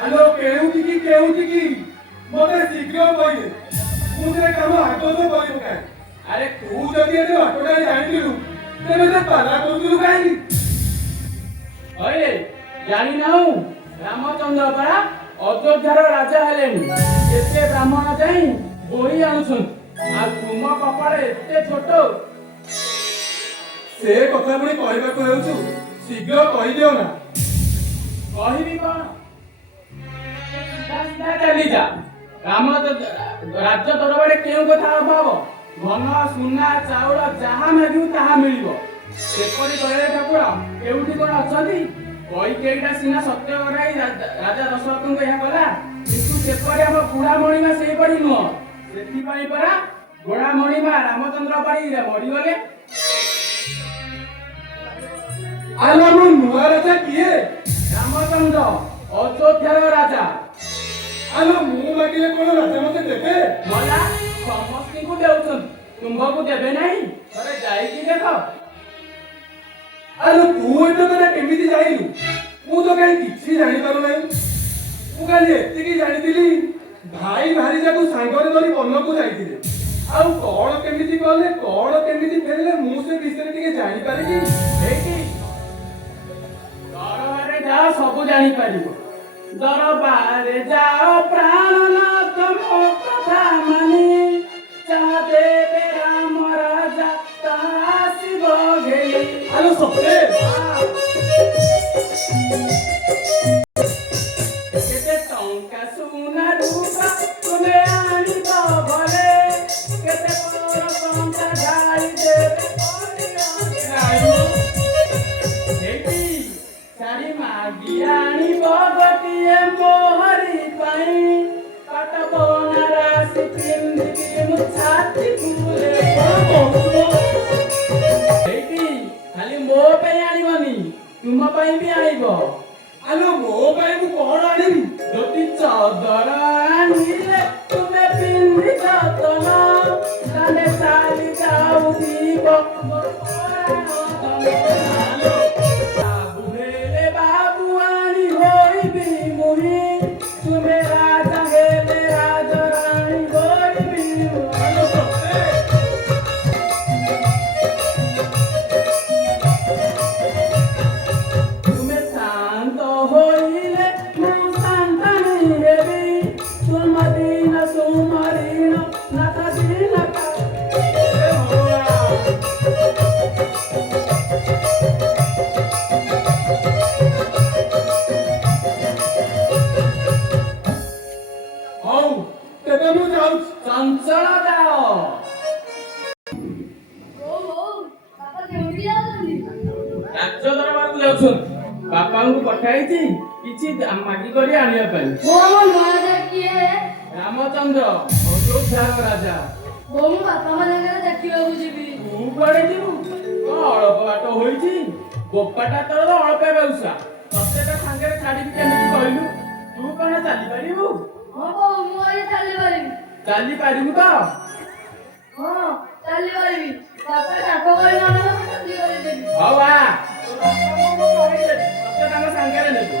Hello केउटी की मते शीघ्र कहिए से काम आगो तो करियो काहे अरे तू जदी एते बाटोटा जानिलु तेरे ते पाला करथुलु काहे अरे जानी नाऊ रामचंद्र परा अयोध्यार राजा हेलेनी एते ब्राह्मण जाई बोही आनुछन आ तुम कपाळे एते छोट से कथा पुणी कहबाक हेउछु शीघ्र कहि दियो ना कहबी कोन सीधा चली जा राम राज्य दरबारे केउ कथा अभाव धन सुना चाउल जहाँ मागिबु ताहा मिलिबो सेपरि कहले ठाकुर केउठी कोन अछंती कई केइटा सिना सत्य कराई राजा दशरथ को यह कला किंतु सेपरि हम बुढ़ा मणिमा सेहि परि नुह सेति पई परा बुढ़ा मणिमा रामचंद्र परि मरि गले आलो मो नुआ राजा किए रामचंद्र अयोध्यार राजा आलो मु मागिले कोन राजा मते देबे मला समस्ती को देउछन तुमको देबे नहीं अरे जाई कि देखो आलो तू एतो कथा केमिति जाइलु मु तो काई किछि जानि पारो नै मु काली एति की जानि दिली भाई भारी जाको सांगरे धरि बन्न को जाइथिले आउ कोन केमिति गले कोन केमिति फेरले मु से विषय टिके जानि पारे कि एठी दरबारे जा सब जानि पारिबो दरबारे जाओ प्राणनाथ मो कथा मानी चाह देवे राम राजा तासी बघेली आलो सपने केते टंका सुना रूपा तुमे आनी तो भले केते पर टंका ढाली देवे सारी मागी आनी बगतिए मोहरी पाई काट बोना राशि पिंदी मुछाती फूले एटी खाली मो पे आनिबनी तुम पई भी आइबो आलो मो भाई मु कोन आनिम धोती चादर आनिले तुमे पिंदी जतन काने चाली जाऊ दीबो चंचल जाओ राज्य दरबार को जाउछन बापा को पठाइछि किछि मागी करी आनिया पई राजा किए रामचंद्र अयोध्यार राजा मो बापा मानकर देखिबाकू जीवी तू पड़े जीवु अल्प बाट होइछि गोपाटा तोर अल्प बेउसा ततेटा संगे छाडी केमिति कहलु तू कोन चाली परिबु हो मो आइ चाली पारिबी चाली पारिबु त हां चाली पारिबी बापा ठाको करी ना चाली करी देबी हवा तो ततेटा संगे नेबु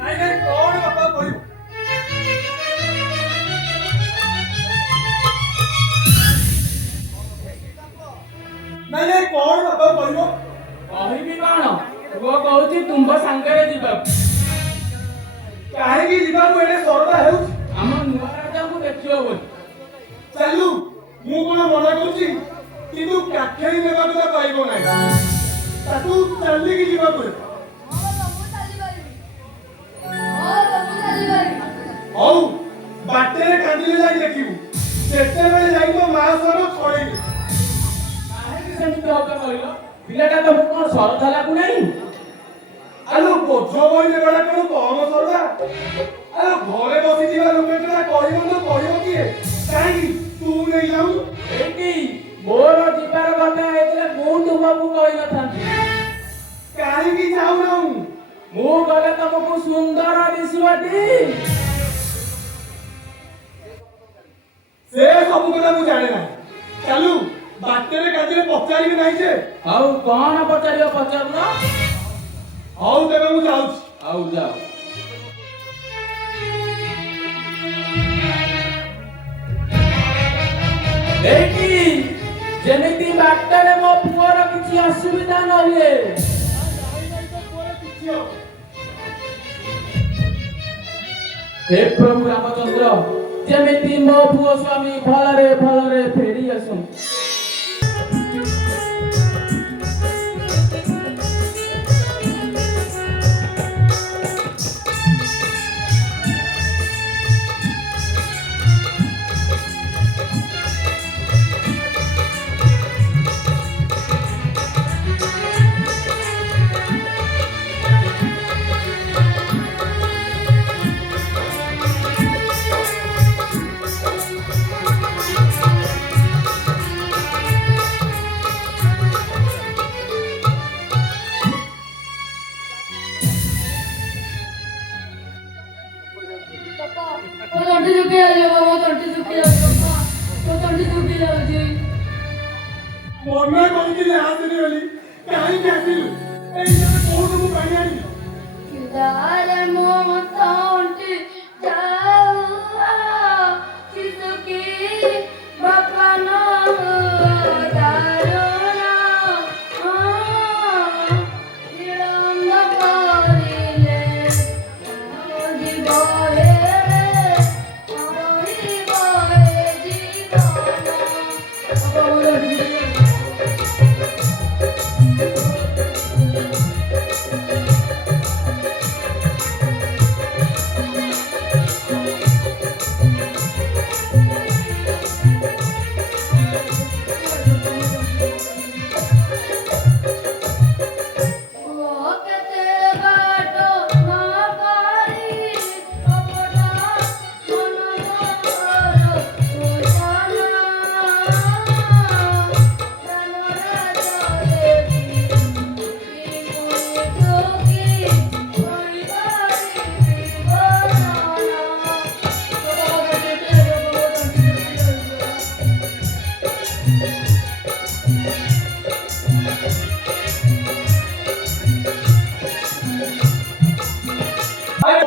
नाइ नाइ कोन बापा करियो नाइ नाइ कोन बापा करियो कहिबी कोन तू कहूची तुम संगे जीवा काहे की जीवा को एने सरदा हेउ आम नुआ राजा को देखियो बोल चालू मु कोन मना करूची किंतु काखेई नेबा को पाइबो नै तातू चालली की जीवा को हौ बाटेरे कांदिले जाई देखिबु सेते बेले जाई तो मा सरो छोड़ेबी काहे कि सेमिति होबे कहलो पिलाटा तो कोन सरथा लागु नै आलो बोझ बई नेबाडा कोन कम सरदा आलो घरे बसी जीवा लोकेटा कहिबो न कहिबो किए काहे तू नै जाऊ एटी मोर जीवार गते आइले मु तुमको कहि नथांती काहे की जाऊ ना मु गले तुमको सुंदर दिसुआटी से सब कथा मु जाने ना चालू बाटेरे काजिले पचारिबे नाही जे आउ कोन पचारियो पचारलो हौ तेबे मु जाउछ आउ जाओ ଏଇଠି ଯେମିତି ବାଟରେ ମୋ ପୁଅର କିଛି ଅସୁବିଧା ନ ହୁଏ। हे प्रभु रामचंद्र जेमिति मो पुओ स्वामी भलरे भलरे फेरी आसु। ମନା କହିଥିଲି ଆସିନି ବୋଲି କାହିଁକି ଆସିଲୁ? ଏଇ ଯେ କୋଉଠୁ ମୁଁ ପାଣି ଆଣିବି?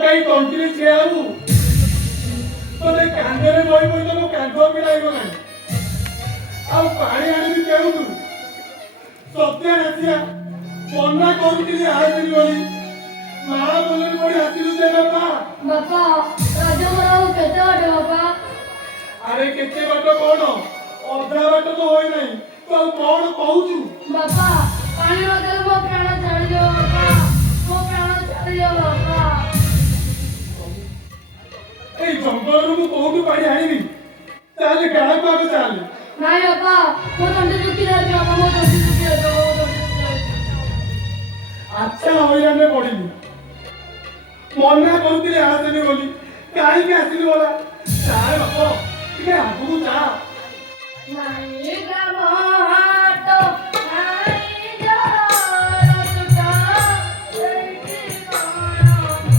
कहीं कंटिन्यू छे आबू तो दे कांदरे बई बई तो कांदो पिलाइबो नाही आ पानी आनी केउतु सत्य हसिया मना करूती आइली बोली माळा बोलर पडी आसिलु दे बापा राजमराव केते बाटे बापा? अरे केते बाटो कोन अधा बाटो तो होई नाही तो कोन कहूचु बापा पानी नदेले मो प्राण छाड़ी दियो बापा, मो प्राण छाड़ी दियो बापा। ए जंगल रू कोउटु पानी आनिबी ताले गाळ को आगे चाले नाही बापा मो तंडे दुखी जाते बापा, मो तंडे दुखी जाते, मो तंडे दुखी जाते। अच्छा होइराने पडिली मना करूती आसेनी बोली काई के आसिली बोला चाय बापा के आगु जा नाही ग्राम हाटो नाही जारा सुटा एकी कोणा बिचारा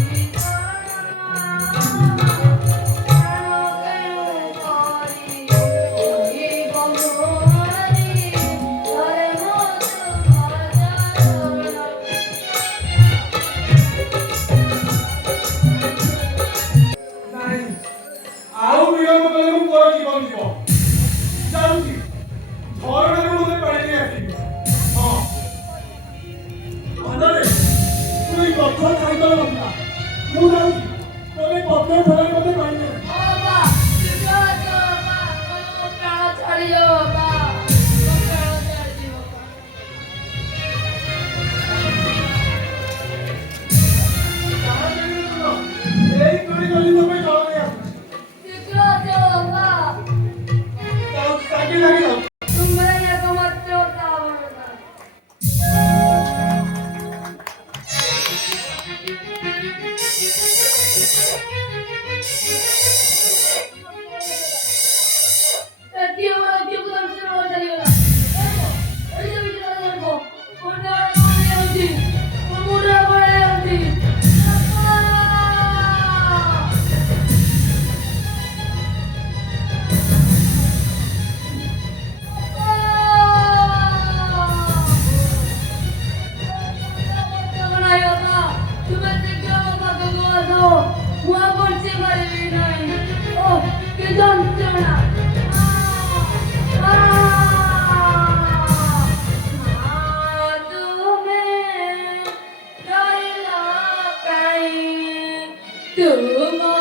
ତୁମ